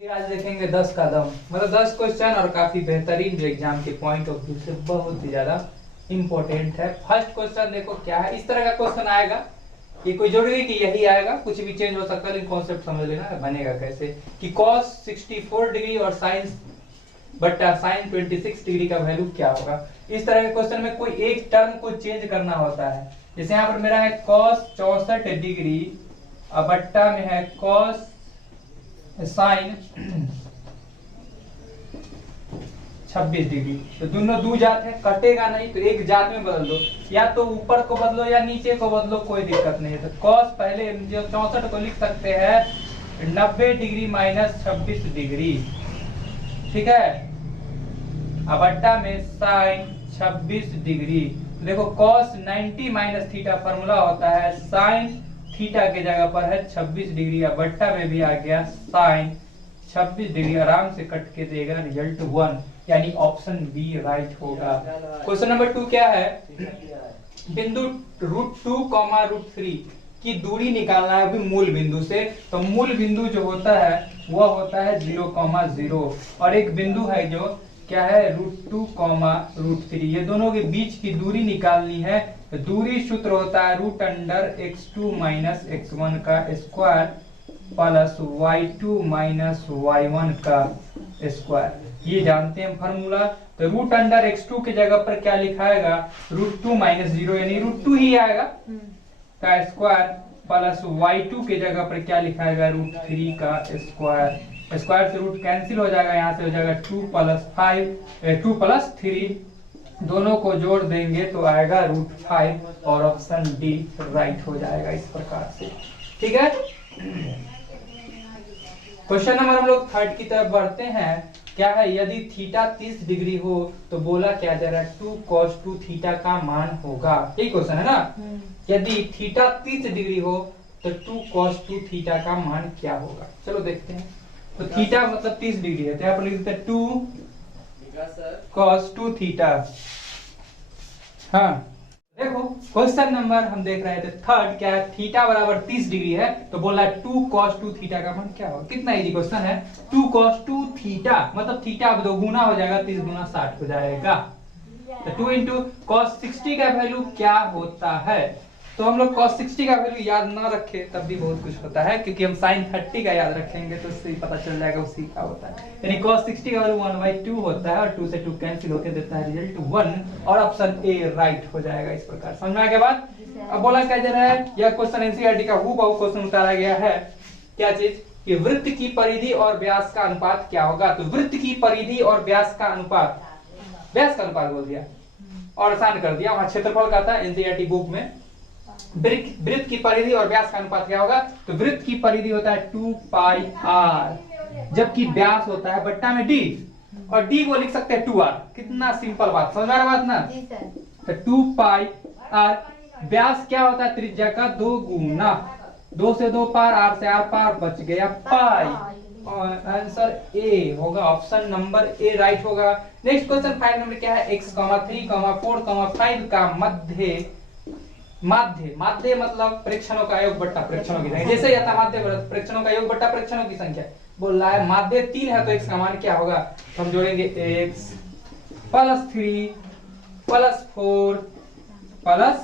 फिर आज देखेंगे 10 का दम, मतलब 10 क्वेश्चन और काफी बेहतरीन जो एग्जाम के पॉइंट ऑफ व्यू से बहुत ही ज्यादा इंपॉर्टेंट है। फर्स्ट क्वेश्चन देखो क्या है, इस तरह का क्वेश्चन आएगा। ये कोई जरूरी कि यही आएगा, कुछ भी चेंज हो सकता है, लेकिन कॉन्सेप्ट समझ लेना बनेगा कैसे कि cos 64 डिग्री और sin बट्टा sin 26 डिग्री का वैल्यू क्या होगा। इस तरह के क्वेश्चन में कोई एक टर्म को चेंज करना होता है। जैसे यहाँ पर मेरा है cos 64 डिग्री और बट्टा में है cos sin 26 डिग्री, तो दोनों दो जात है, कटेगा नहीं, तो एक जात में बदल दो, या तो ऊपर को बदलो या नीचे को बदलो, कोई दिक्कत नहीं है। तो cos पहले जो 64 को लिख सकते हैं 90 डिग्री माइनस 26 डिग्री, ठीक है। अब अड्डा में sin 26 डिग्री, देखो cos 90 माइनस थीटा फॉर्मूला होता है sin थीटा के जगह पर है 26 डिग्री, अब बट्टा में भी आ गया sin 26 डिग्री, आराम से कट के देगा रिजल्ट 1, यानी ऑप्शन बी राइट होगा। क्वेश्चन नंबर 2 क्या है, बिंदु √2, √3 की दूरी निकालना है अभी मूल बिंदु से। तो मूल बिंदु जो होता है वह होता है 0,0 और एक बिंदु है जो क्या है √2, √3, ये दोनों के बीच की दूरी निकालनी है। तो दूरी सूत्र होता है √x2 माइनस x1 का square plus y2 minus y1 का स्क्वायर, ये जानते हैं फॉर्मूला। तो √x2 की जगह पर क्या लिखाएगा √2 माइनस 0 यानी √2 ही आएगा का स्क्वायर प्लस y2 के जगह पर क्या लिखाएगा √3 का स्क्वायर, स्क्वायर से रूट कैंसिल हो जाएगा, यहाँ से हो जाएगा 2 प्लस 3, दोनों को जोड़ देंगे तो आएगा √5 और ऑप्शन डी राइट हो जाएगा इस प्रकार से, ठीक है। क्वेश्चन नंबर हम लोग 3 की तरफ बढ़ते हैं। क्या है, यदि थीटा 30 डिग्री हो तो बोला क्या जा रहा है 2 cos 2 थीटा का मान होगा, यही क्वेश्चन है ना। यदि थीटा 30 डिग्री हो तो 2 cos 2 थीटा का मान क्या होगा, चलो देखते हैं। तो थीटा मतलब 30 डिग्री है, तो यहाँ पर लिख देते हैं 2 cos 2 थीटा। हाँ देखो क्वेश्चन नंबर हम देख रहे थे 3 क्या है, थीटा बराबर 30 डिग्री है, तो बोला 2 cos 2 थीटा का मान क्या होगा। कितना इजी क्वेश्चन है, 2 cos 2 थीटा मतलब थीटा अब 2 गुना हो जाएगा, 30 गुना 60 हो जाएगा। तो 2 इंटू cos 60 का वैल्यू क्या होता है। तो हम लोग cos 60 का वैल्यू याद ना रखें तब भी बहुत कुछ होता है, क्योंकि हम sin 30 का याद रखेंगे तो उससे पता चल जाएगा उसी का होता है। यानी cos 60 का वैल्यू 1/2 होता है और 2 से 2 कैंसिल होकर देता है रिजल्ट 1 और ऑप्शन ए राइट हो जाएगा इस प्रकार। समझ में आने के बाद अब बोला क्या जा रहा है, यह क्वेश्चन एनसीईआरटी का हूबहू क्वेश्चन उतारा गया है। क्या चीज कि वृत्त की परिधि और व्यास का अनुपात क्या होगा। तो वृत्त की परिधि और व्यास का अनुपात, व्यास का अनुपात बोल दिया और आसान कर दिया, वहां क्षेत्रफल का था एनसीईआरटी बुक में। वृत्त की परिधि और व्यास का अनुपात क्या होगा, तो वृत्त की परिधि होता है 2πr, जबकि व्यास होता है बट्टा में d, और d को लिख सकते हैं 2r। कितना सिंपल बात, समझ में बात ना। तो 2πr, व्यास क्या होता है त्रिज्या का 2 गुना, 2 से 2 पार, r से r पार, बच गया पाई, और आंसर ए होगा, ऑप्शन नंबर ए राइट होगा। नेक्स्ट क्वेश्चन 5 नंबर क्या है, x, 3, 4, 5 का माध्य मतलब प्रेक्षणों का योग बट्टा प्रेक्षणों की संख्या, जैसे यथा माध्य प्रेक्षणों का योग बट्टा प्रेक्षणों की संख्या बोल रहा है। माध्य 3 है तो x का मान क्या होगा, तो हम जोड़ेंगे x प्लस 3 प्लस 4 प्लस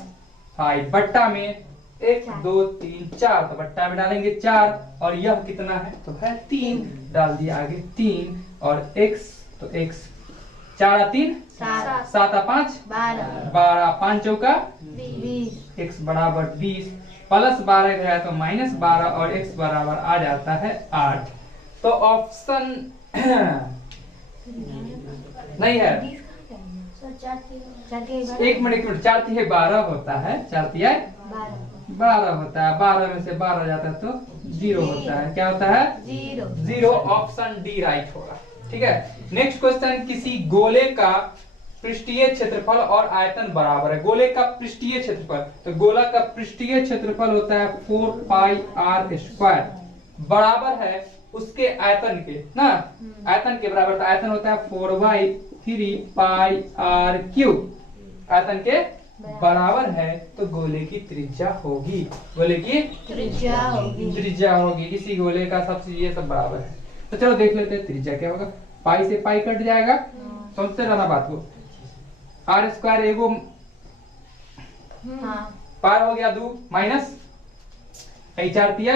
5 बट्टा में 1 2 3 4, तो बट्टा में डालेंगे 4 और यह कितना है तो है 3, डाल दिया आगे 3 और x, तो x 4 3 7 5 12 5 चौका 20, x बराबर 20 प्लस 12 गया तो माइनस 12 और x बराबर आ जाता है 8। तो ऑप्शन नहीं है, 1 मिनट 4 3 12 होता है, 4 3 12 होता है, 12 में से 12 जाता है तो 0 होता है, क्या होता है 0, ऑप्शन डी राइट होगा, ठीक है। नेक्स्ट क्वेश्चन, किसी गोले का पृष्ठीय क्षेत्रफल और आयतन बराबर है। गोले का पृष्ठीय क्षेत्रफल, तो गोला का पृष्ठीय क्षेत्रफल होता है 4πr² बराबर है उसके आयतन के ना, आयतन के बराबर, तो आयतन होता है 4/3πr³, आयतन के बराबर है तो गोले की त्रिज्या होगी, गोले की त्रिज्या होगी किसी गोले का, सब चीज ये सब बराबर है। तो चलो देख लेते हैं त्रिज्या क्या होगा। पाई से पाई कट जाएगा, समझते रहना बात को। आर स्क्वायर एगो पार हो गया 2 माइनस 4 तिया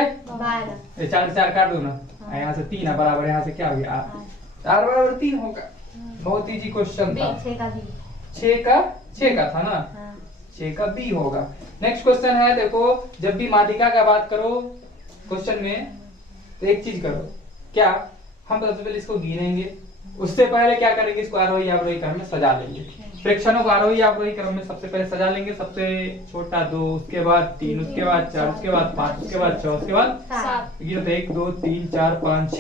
4 काट दो ना, यहाँ से 3 है बराबर, यहाँ से क्या हो गया आर बराबर 3 होगा। बहुत इजी क्वेश्चन था। 6 का था ना, 6 का बी होगा। नेक्स्ट क्वेश्चन है, देखो जब भी माध्यिका का बात करो क्वेश्चन में तो एक चीज करो, क्या हम सबसे पहले इसको गिनेंगे, उससे पहले क्या करेंगे, इसको आरोही अवरोही क्रम में सजा लेंगे। फ्रैक्शनों को आरोही अवरोही क्रम में सबसे पहले सजा लेंगे। सबसे छोटा 2, उसके बाद 3, उसके बाद 4, उसके बाद 5, उसके बाद 6, उसके बाद 7। 1 2 3 4 5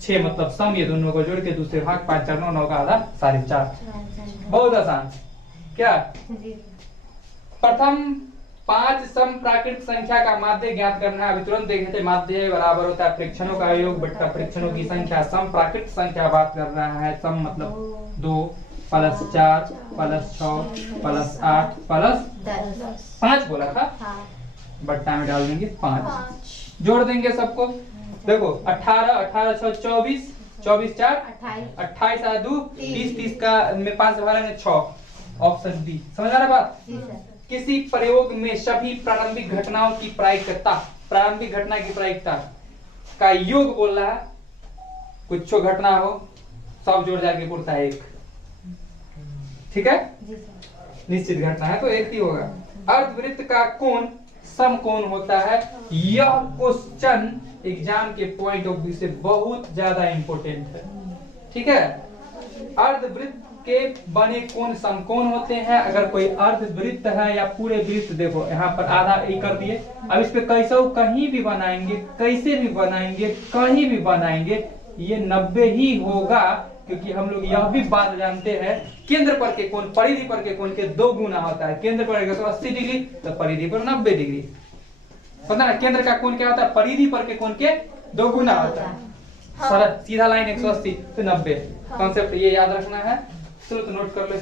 6 मतलब सम, ये दोनों को जोड़ के दूसरे भाग 5 4 9 9 का आधा 4.5। बहुत आसान। क्या प्रथम 5 सम प्राकृतिक संख्या का माध्य ज्ञात करना है। अभी तुरंत देखे थे, माध्य बराबर होता है फ्रैक्शनों का योग बट्टा फ्रैक्शनों की संख्या। सम प्राकृतिक संख्या बात कर रहा है। सम मतलब 2 + 4 + 6 + 8 + 5 बोला था, बट्टा में डाल देंगे 5, जोड़ देंगे सबको। देखो 18 18 6 24 24 4 28 आ 2 30 30 का में 5 भरेंगे 6, ऑप्शन बी। समझ आ रहा बात। किसी प्रयोग में सभी प्रारंभिक घटनाओं की प्रायिकता, प्रारंभिक घटना की प्रायिकता का योग बोल रहा है। कुछ घटना हो सब जोड़ जाके बोलता है 1, ठीक है, निश्चित घटना है तो 1 ही होगा। अर्धवृत्त का कोण समकोण होता है। यह क्वेश्चन एग्जाम के पॉइंट ऑफ व्यू से बहुत ज्यादा इंपॉर्टेंट है, ठीक है। अर्धवृत्त के बने कोण समकोण होते हैं। अगर कोई अर्धवृत्त है या पूरे वृत्त, देखो यहाँ पर आधा ए कर दिए, अब इस पे कैसे कहीं भी बनाएंगे, कैसे भी बनाएंगे, कहीं भी बनाएंगे, ये 90 ही होगा, क्योंकि हम लोग यह भी बात जानते हैं केंद्र पर के कोण परिधि पर के कोण के 2 गुना होता है। केंद्र पर 180 डिग्री तो परिधि पर 90 डिग्री। पता है केंद्र का कोण क्या होता है, परिधि पर के कोण के 2 गुना होता है। सरल सीधा लाइन 180 तो 90। कॉन्सेप्ट ये याद रखना है। चलो तो नोट कर लो।